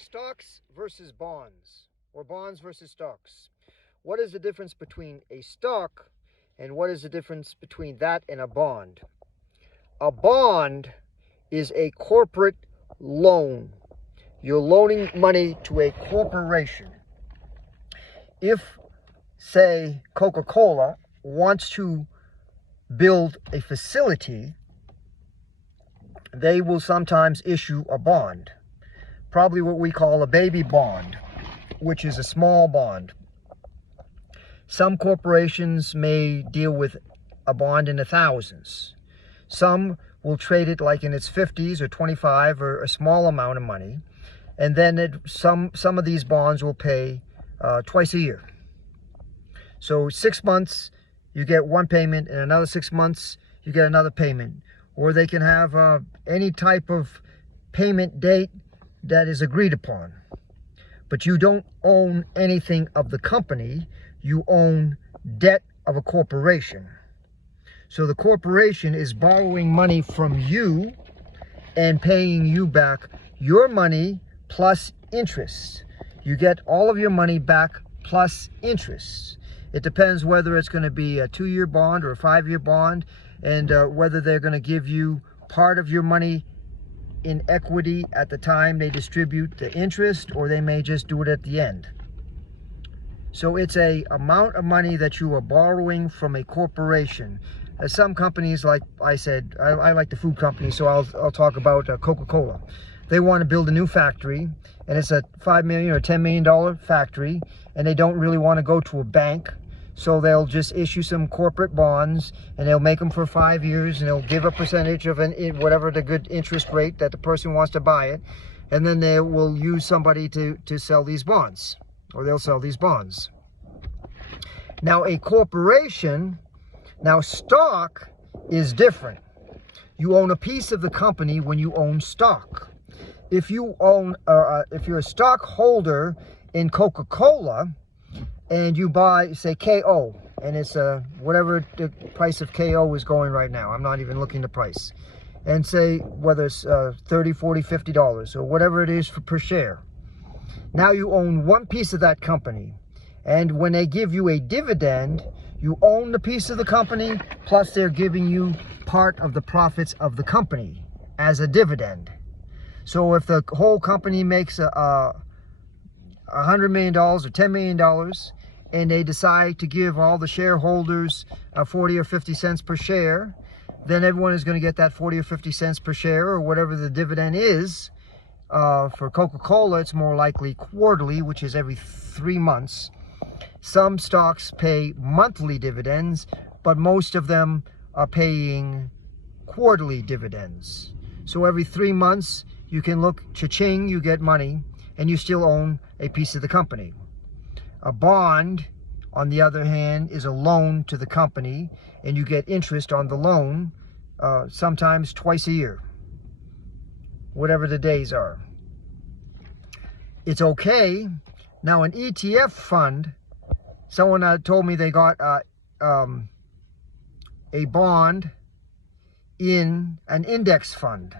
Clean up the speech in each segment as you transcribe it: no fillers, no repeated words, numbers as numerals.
Stocks versus bonds, or bonds versus stocks. What is the difference between a stock and what is the difference between that and a bond? A bond is a corporate loan. You're loaning money to a corporation. If, say, Coca-Cola wants to build a facility, they will sometimes issue a bond. Probably what we call a baby bond, which is a small bond. Some corporations may deal with a bond in the thousands. Some will trade it like in its 50s or 25 or a small amount of money. And then some of these bonds will pay twice a year. So 6 months, you get one payment, and another 6 months, you get another payment. Or they can have any type of payment date that is agreed upon. But you don't own anything of the company. You own debt of a corporation. So the corporation is borrowing money from you and paying you back your money plus interest. You get all of your money back plus interest. It depends whether it's going to be a 2-year bond or a 5-year bond, and whether they're going to give you part of your money in equity at the time they distribute the interest, or they may just do it at the end. So it's a amount of money that you are borrowing from a corporation. Some companies, like I said, I like the food company, so I'll talk about Coca-Cola. They want to build a new factory, and it's a $5 million or $10 million factory, and they don't really want to go to a bank. So they'll just issue some corporate bonds, and they'll make them for 5 years, and they'll give a percentage of whatever the good interest rate that the person wants to buy it. And then they will use somebody to sell these bonds, or they'll sell these bonds. Now a corporation, now stock is different. You own a piece of the company when you own stock. If you own, if you're a stockholder in Coca-Cola, and you buy, say, KO, and it's whatever the price of KO is going right now. I'm not even looking at the price. And say whether it's $30, $40, $50, or whatever it is per share. Now you own one piece of that company. And when they give you a dividend, you own the piece of the company, plus they're giving you part of the profits of the company as a dividend. So if the whole company makes $100 million or $10 million, and they decide to give all the shareholders 40 or 50 cents per share, then everyone is going to get that 40 or 50 cents per share, or whatever the dividend is. For Coca-Cola, it's more likely quarterly, which is every 3 months. Some stocks pay monthly dividends, but most of them are paying quarterly dividends. So every 3 months, you can look, cha-ching, you get money, and you still own a piece of the company. A bond, on the other hand, is a loan to the company, and you get interest on the loan sometimes twice a year, whatever the days are. It's okay. Now an ETF fund, someone told me they got a bond in an index fund.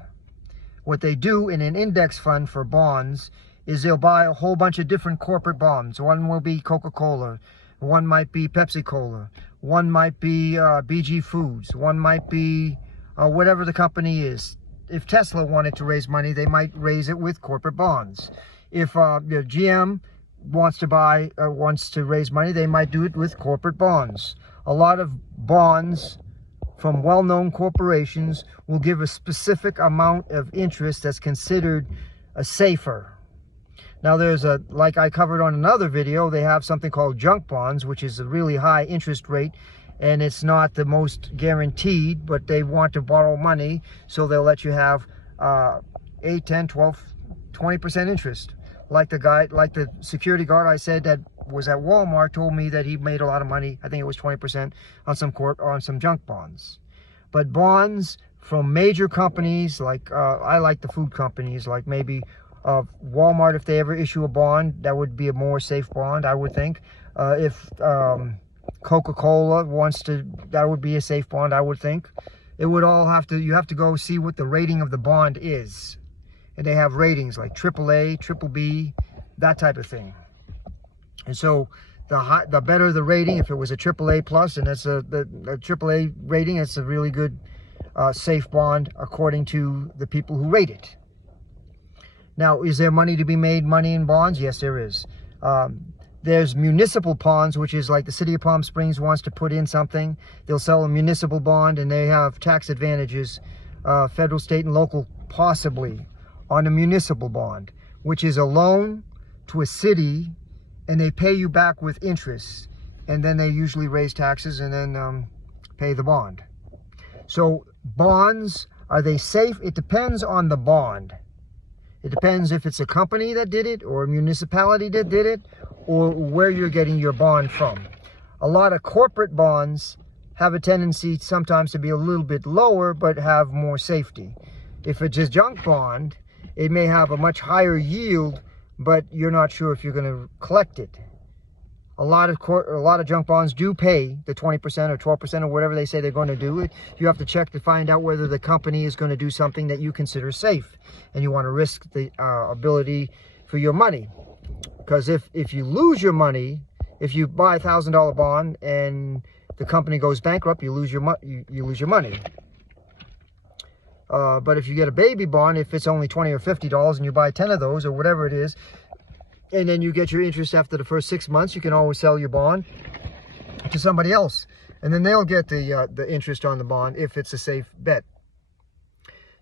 What they do in an index fund for bonds is they'll buy a whole bunch of different corporate bonds. One will be Coca-Cola, one might be Pepsi-Cola, one might be BG Foods, one might be whatever the company is. If Tesla wanted to raise money, they might raise it with corporate bonds. If GM wants to raise money, they might do it with corporate bonds. A lot of bonds from well-known corporations will give a specific amount of interest that's considered safer. Now there's like I covered on another video, they have something called junk bonds, which is a really high interest rate, and it's not the most guaranteed, but they want to borrow money, so they'll let you have 8, 10, 12, 20% interest. Like the security guard I said that was at Walmart told me that he made a lot of money. I think it was 20% on some junk bonds. But bonds from major companies, like I like the food companies, like maybe Walmart, if they ever issue a bond, that would be a more safe bond, I would think. If Coca-Cola wants to, that would be a safe bond, I would think. It would all have to, you have to go see what the rating of the bond is. and they have ratings like AAA, triple B, that type of thing. And so the better the rating, if it was a AAA plus, and that's a AAA rating, it's a really good safe bond according to the people who rate it. Now, is there money to be made, money in bonds? Yes, there is. There's municipal bonds, which is like the city of Palm Springs wants to put in something. They'll sell a municipal bond, and they have tax advantages, federal, state, and local, possibly, on a municipal bond, which is a loan to a city, and they pay you back with interest, and then they usually raise taxes and then pay the bond. So bonds, are they safe? It depends on the bond. It depends if it's a company that did it, or a municipality that did it, or where you're getting your bond from. A lot of corporate bonds have a tendency sometimes to be a little bit lower, but have more safety. If it's a junk bond, it may have a much higher yield, but you're not sure if you're going to collect it. A lot of junk bonds do pay the 20% or 12% or whatever they say they're going to do. It you have to check to find out whether the company is going to do something that you consider safe, and you want to risk the ability for your money. Because if you lose your money, if you buy a $1,000 bond and the company goes bankrupt, you lose your money. But if you get a baby bond, if it's only $20 or $50 and you buy 10 of those or whatever it is, and then you get your interest after the first 6 months, you can always sell your bond to somebody else, and then they'll get the interest on the bond if it's a safe bet.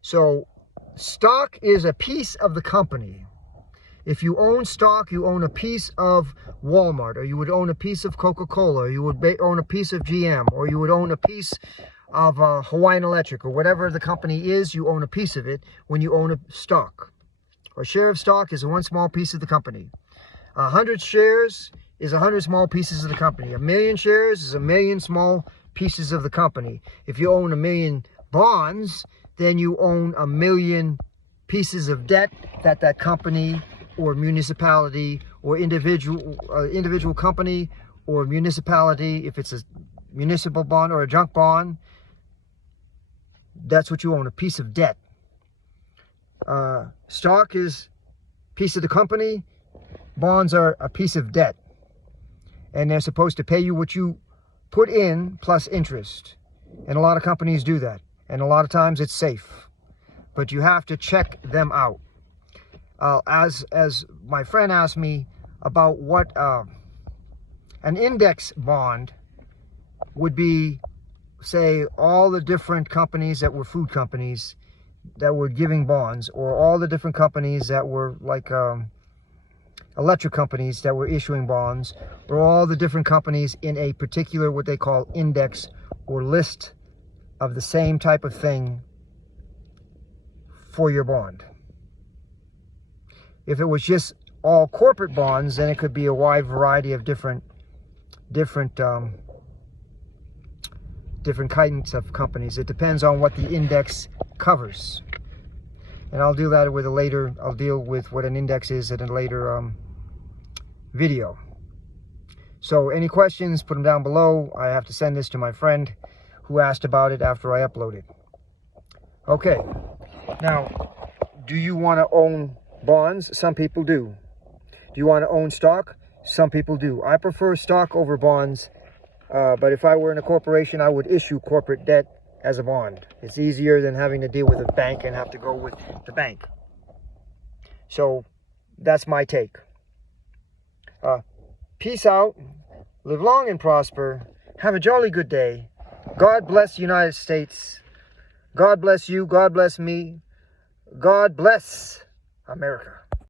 So stock is a piece of the company. If you own stock, you own a piece of Walmart, or you would own a piece of Coca-Cola, or you would own a piece of GM, or you would own a piece of Hawaiian Electric, or whatever the company is, you own a piece of it when you own a stock. A share of stock is one small piece of the company. 100 shares is 100 small pieces of the company. 1,000,000 shares is 1,000,000 small pieces of the company. If you own 1,000,000 bonds, then you own 1,000,000 pieces of debt that company or municipality or individual company or municipality, if it's a municipal bond or a junk bond, that's what you own, a piece of debt. Stock is a piece of the company. Bonds are a piece of debt, and they're supposed to pay you what you put in plus interest, and a lot of companies do that, and a lot of times it's safe, but you have to check them out. As my friend asked me about what an index bond would be, say all the different companies that were food companies that were giving bonds, or all the different companies that were like electric companies that were issuing bonds, or all the different companies in a particular what they call index or list of the same type of thing for your bond. If it was just all corporate bonds, then it could be a wide variety of different kinds of companies. It depends on what the index covers, and I'll do that with a later. I'll deal with what an index is in a later video. So any questions, put them down below. I have to send this to my friend who asked about it after I uploaded. Okay, now, do you want to own bonds? Some people do. Do you want to own stock? Some people do. I prefer stock over bonds, but if I were in a corporation, I would issue corporate debt as a bond. It's easier than having to deal with a bank and have to go with the bank. So that's my take. Peace out. Live long and prosper. Have a jolly good day. God bless the United States. God bless you. God bless me. God bless America.